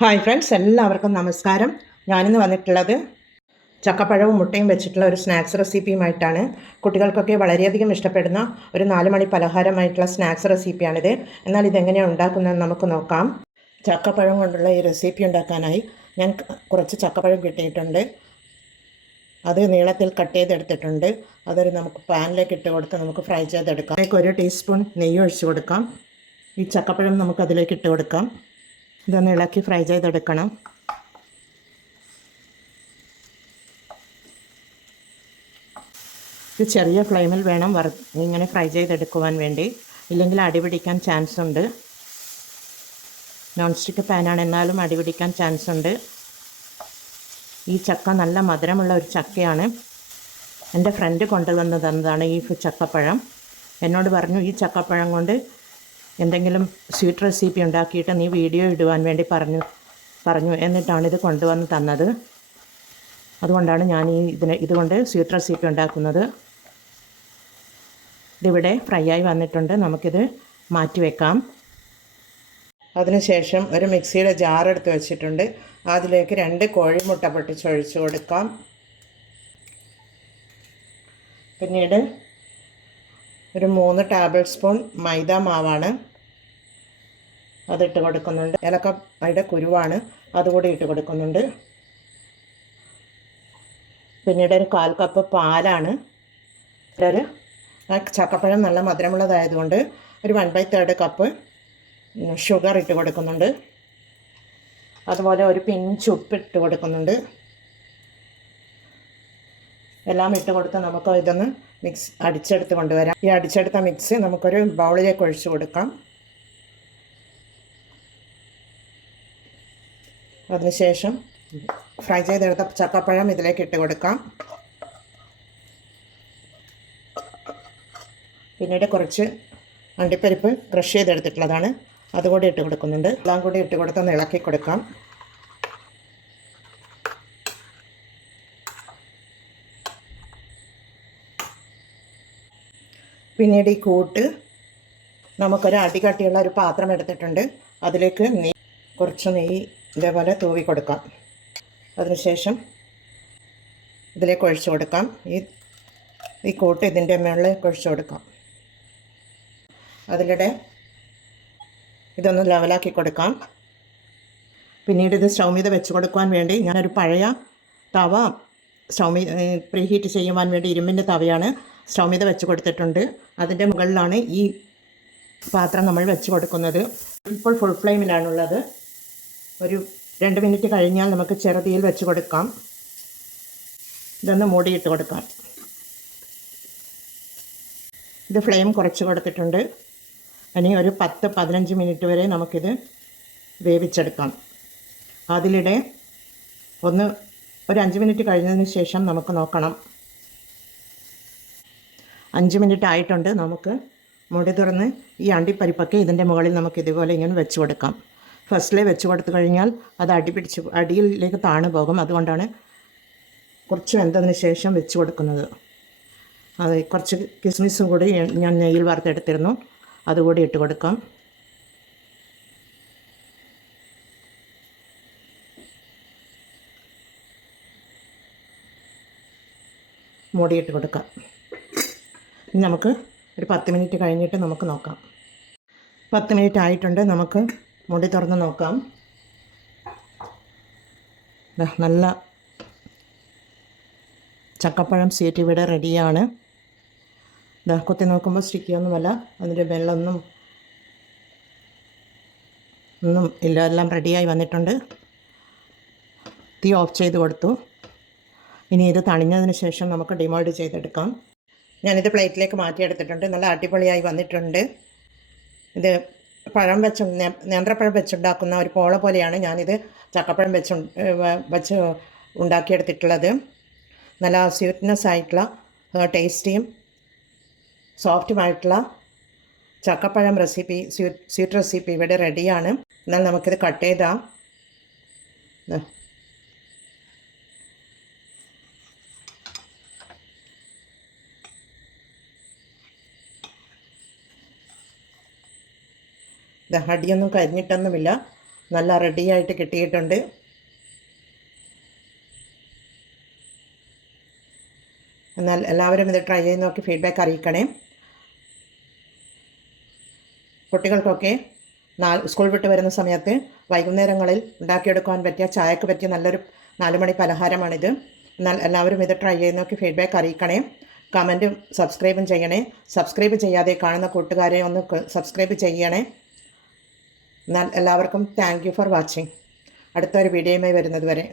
Hi friends, എല്ലാവർക്കും നമസ്കാരം. ഞാനിന്ന് വന്നിട്ടുള്ളത് ചക്കപ്പഴവും മുട്ടയും വെച്ചിട്ടുള്ള ഒരു സ്നാക്സ് റെസിപ്പിയുമായിട്ടാണ്. കുട്ടികൾക്കൊക്കെ വളരെയധികം ഇഷ്ടപ്പെടുന്ന ഒരു 4 മണി പലഹാരമായിട്ടുള്ള സ്നാക്സ് റെസിപ്പിയാണിത്. എന്നാൽ ഇതെങ്ങനെയാണ് ഉണ്ടാക്കുന്നതെന്ന് നമുക്ക് നോക്കാം. ചക്കപ്പഴം കൊണ്ടുള്ള ഈ റെസിപ്പി ഉണ്ടാക്കാനായി ഞാൻ കുറച്ച് ചക്കപ്പഴം കിട്ടിയിട്ടുണ്ട്. അത് നീളത്തിൽ കട്ട് ചെയ്തെടുത്തിട്ടുണ്ട്. നമുക്ക് പാനിലേക്ക് ഇട്ട് കൊടുത്ത് നമുക്ക് ഫ്രൈ ചെയ്തെടുക്കാം. അതിലേക്ക് 1 ടീസ്പൂൺ നെയ്യ് ഒഴിച്ച് കൊടുക്കാം. ഈ ചക്കപ്പഴം നമുക്ക് അതിലേക്ക് ഇട്ട് കൊടുക്കാം. ഇതൊന്ന് ഇളക്കി ഫ്രൈ ചെയ്തെടുക്കണം. ഇത് ചെറിയ ഫ്ലെയിമിൽ വേണം ഇങ്ങനെ ഫ്രൈ ചെയ്തെടുക്കുവാൻ വേണ്ടി, ഇല്ലെങ്കിൽ അടിപിടിക്കാൻ ചാൻസ് ഉണ്ട്. നോൺ സ്റ്റിക്ക് പാനാണ്, എന്നാലും അടിപിടിക്കാൻ ചാൻസ് ഉണ്ട്. ഈ ചക്ക നല്ല മധുരമുള്ള ഒരു ചക്കയാണ്. എൻ്റെ ഫ്രണ്ട് കൊണ്ടുവന്ന് തന്നതാണ് ഈ ചക്കപ്പഴം. എന്നോട് പറഞ്ഞു, ഈ ചക്കപ്പഴം കൊണ്ട് എന്തെങ്കിലും സ്വീറ്റ് റെസിപ്പി ഉണ്ടാക്കിയിട്ട് നീ വീഡിയോ ഇടുവാൻ വേണ്ടി പറഞ്ഞു എന്നിട്ടാണ് ഇത് കൊണ്ടുവന്ന് തന്നത്. അതുകൊണ്ടാണ് ഞാൻ ഇതുകൊണ്ട് സ്വീറ്റ് റെസിപ്പി ഉണ്ടാക്കുന്നത്. ഇതിവിടെ ഫ്രൈ ആയി വന്നിട്ടുണ്ട്. നമുക്കിത് മാറ്റി വെക്കാം. അതിനുശേഷം ഒരു മിക്സിയുടെ ജാർ എടുത്ത് വെച്ചിട്ടുണ്ട്. അതിലേക്ക് 2 കോഴിമുട്ട പൊട്ടിച്ചൊഴിച്ച് കൊടുക്കാം. പിന്നീട് ഒരു 3 ടേബിൾ സ്പൂൺ മൈദ മാവാണ്, അതിട്ട് കൊടുക്കുന്നുണ്ട്. ഏലക്കയുടെ കുരുവാണ്, അതുകൂടി ഇട്ട് കൊടുക്കുന്നുണ്ട്. പിന്നീട് ഒരു 1/4 കപ്പ് പാലാണ്. ചക്കപ്പഴം നല്ല മധുരമുള്ളതായതുകൊണ്ട് ഒരു 1/3 കപ്പ് ഷുഗർ ഇട്ട് കൊടുക്കുന്നുണ്ട്. അതുപോലെ ഒരു പിഞ്ച് ഉപ്പ് ഇട്ട് കൊടുക്കുന്നുണ്ട്. എല്ലാം ഇട്ട് കൊടുത്ത് നമുക്ക് ഇതൊന്ന് അടിച്ചെടുത്ത് കൊണ്ടുവരാം. ഈ അടിച്ചെടുത്ത മിക്സ് നമുക്കൊരു ബൗളിലേക്ക് ഒഴിച്ച് കൊടുക്കാം. അതിനുശേഷം ഫ്രൈ ചെയ്തെടുത്ത ചക്കപ്പഴം ഇതിലേക്ക് ഇട്ട് കൊടുക്കാം. പിന്നീട് കുറച്ച് അണ്ടിപ്പരിപ്പ് ക്രഷ് ചെയ്തെടുത്തിട്ടുള്ളതാണ്, അതുകൂടി ഇട്ട് കൊടുക്കുന്നുണ്ട്. എല്ലാം കൂടി ഇട്ട് കൊടുത്തൊന്ന് ഇളക്കി കൊടുക്കാം. പിന്നീട് ഈ കൂട്ട് നമുക്കൊരു അടികട്ടിയുള്ള ഒരു പാത്രം എടുത്തിട്ടുണ്ട്. അതിലേക്ക് കുറച്ച് നെയ്യ് ഇതേപോലെ തൂവി കൊടുക്കാം. അതിനുശേഷം ഇതിലേക്ക് ഒഴിച്ചു കൊടുക്കാം. ഈ കൂട്ട് ഇതിൻ്റെ മുകളിലേക്ക് ഒഴിച്ചു കൊടുക്കാം. അതിലൂടെ ഇതൊന്ന് ലെവലാക്കി കൊടുക്കാം. പിന്നീട് ഇത് സ്റ്റൗ മീത വെച്ച് കൊടുക്കുവാൻ വേണ്ടി ഞാനൊരു പഴയ തവ പ്രീഹീറ്റ് ചെയ്യുവാൻ വേണ്ടി ഇരുമ്പിൻ്റെ തവയാണ് സ്റ്റൗ മീത വെച്ച് കൊടുത്തിട്ടുണ്ട്. അതിൻ്റെ മുകളിലാണ് ഈ പാത്രം നമ്മൾ വെച്ച് കൊടുക്കുന്നത്. ഇപ്പോൾ ഫുൾ ഫ്ലെയിമിലാണുള്ളത്. ഒരു 2 മിനിറ്റ് കഴിഞ്ഞാൽ നമുക്ക് ചെറുതീയിൽ വെച്ച് കൊടുക്കാം. ഇതൊന്ന് മൂടിയിട്ട് കൊടുക്കാം. ഇത് ഫ്ലെയിം കുറച്ച് കൊടുത്തിട്ടുണ്ട്. ഇനി ഒരു 10-15 മിനിറ്റ് വരെ നമുക്കിത് വേവിച്ചെടുക്കാം. അതിലിടെ ഒരു 5 മിനിറ്റ് കഴിഞ്ഞതിന് ശേഷം നമുക്ക് നോക്കണം. 5 മിനിറ്റ് ആയിട്ടുണ്ട്. നമുക്ക് മൂടി തുറന്ന് ഈ അണ്ടിപ്പരിപ്പൊക്കെ ഇതിൻ്റെ മുകളിൽ നമുക്ക് ഇതുപോലെ ഇങ്ങനെ വെച്ച് കൊടുക്കാം. ഫസ്റ്റിലെ വെച്ച് കൊടുത്തു കഴിഞ്ഞാൽ അത് അടിയിലേക്ക് താണു പോകും. അതുകൊണ്ടാണ് കുറച്ച് വെന്തതിന് ശേഷം വെച്ച് കൊടുക്കുന്നത്. അത് കുറച്ച് കിസ്മിസും കൂടി ഞാൻ നെയ്യിൽ വറുത്തെടുത്തിരുന്നു, അതുകൂടി ഇട്ട് കൊടുക്കാം. മൂടിയിട്ട് കൊടുക്കാം. ഇനി നമുക്ക് ഒരു 10 മിനിറ്റ് കഴിഞ്ഞിട്ട് നമുക്ക് നോക്കാം. 10 മിനിറ്റ് ആയിട്ടുണ്ട്. നമുക്ക് മൂടി തുറന്ന് നോക്കാം. നല്ല ചക്കപ്പഴം സ്വീറ്റ് ഇവിടെ റെഡിയാണ്. കുത്തി നോക്കുമ്പോൾ സ്റ്റിക്കിയൊന്നുമല്ല, അതിൻ്റെ വെള്ളമൊന്നും ഇല്ല, എല്ലാം റെഡിയായി വന്നിട്ടുണ്ട്. തീ ഓഫ് ചെയ്ത് കൊടുത്തു. ഇനി ഇത് തണിഞ്ഞതിന് ശേഷം നമുക്ക് ഡിമോൾഡ് ചെയ്തെടുക്കാം. ഞാനിത് പ്ലേറ്റിലേക്ക് മാറ്റിയെടുത്തിട്ടുണ്ട്. നല്ല അടിപൊളിയായി വന്നിട്ടുണ്ട്. ഇത് നേന്ത്രപ്പഴം വെച്ചുണ്ടാക്കുന്ന ഒരു പോള പോലെയാണ് ഞാനിത് ചക്കപ്പഴം വെച്ച് ഉണ്ടാക്കിയെടുത്തിട്ടുള്ളത്. നല്ല സ്വീറ്റ്നെസ് ആയിട്ടുള്ള ടേസ്റ്റിയും സോഫ്റ്റുമായിട്ടുള്ള ചക്കപ്പഴം സ്വീറ്റ് റെസിപ്പി ഇവിടെ റെഡിയാണ്. എന്നാൽ നമുക്കിത് കട്ട് ചെയ്താം. അടിയൊന്നും കരിഞ്ഞിട്ടൊന്നുമില്ല. നല്ല റെഡിയായിട്ട് കിട്ടിയിട്ടുണ്ട്. എന്നാൽ എല്ലാവരും ഇത് ട്രൈ ചെയ്ത് നോക്കി ഫീഡ്ബാക്ക് അറിയിക്കണേ. കുട്ടികൾക്കൊക്കെ സ്കൂൾ വിട്ട് വരുന്ന സമയത്ത് വൈകുന്നേരങ്ങളിൽ ഉണ്ടാക്കിയെടുക്കാൻ പറ്റിയ ചായക്ക് പറ്റിയ നല്ലൊരു 4 മണി പലഹാരമാണിത്. എന്നാൽ എല്ലാവരും ഇത് ട്രൈ ചെയ്ത് നോക്കി ഫീഡ്ബാക്ക് അറിയിക്കണേ. കമൻറ്റും സബ്സ്ക്രൈബും ചെയ്യണേ. സബ്സ്ക്രൈബ് ചെയ്യാതെ കാണുന്ന കൂട്ടുകാരെ ഒന്ന് സബ്സ്ക്രൈബ് ചെയ്യണേ. എന്നാൽ എല്ലാവർക്കും താങ്ക് യു ഫോർ വാച്ചിങ്. അടുത്തൊരു വീഡിയോയുമായി വരുന്നത് വരെ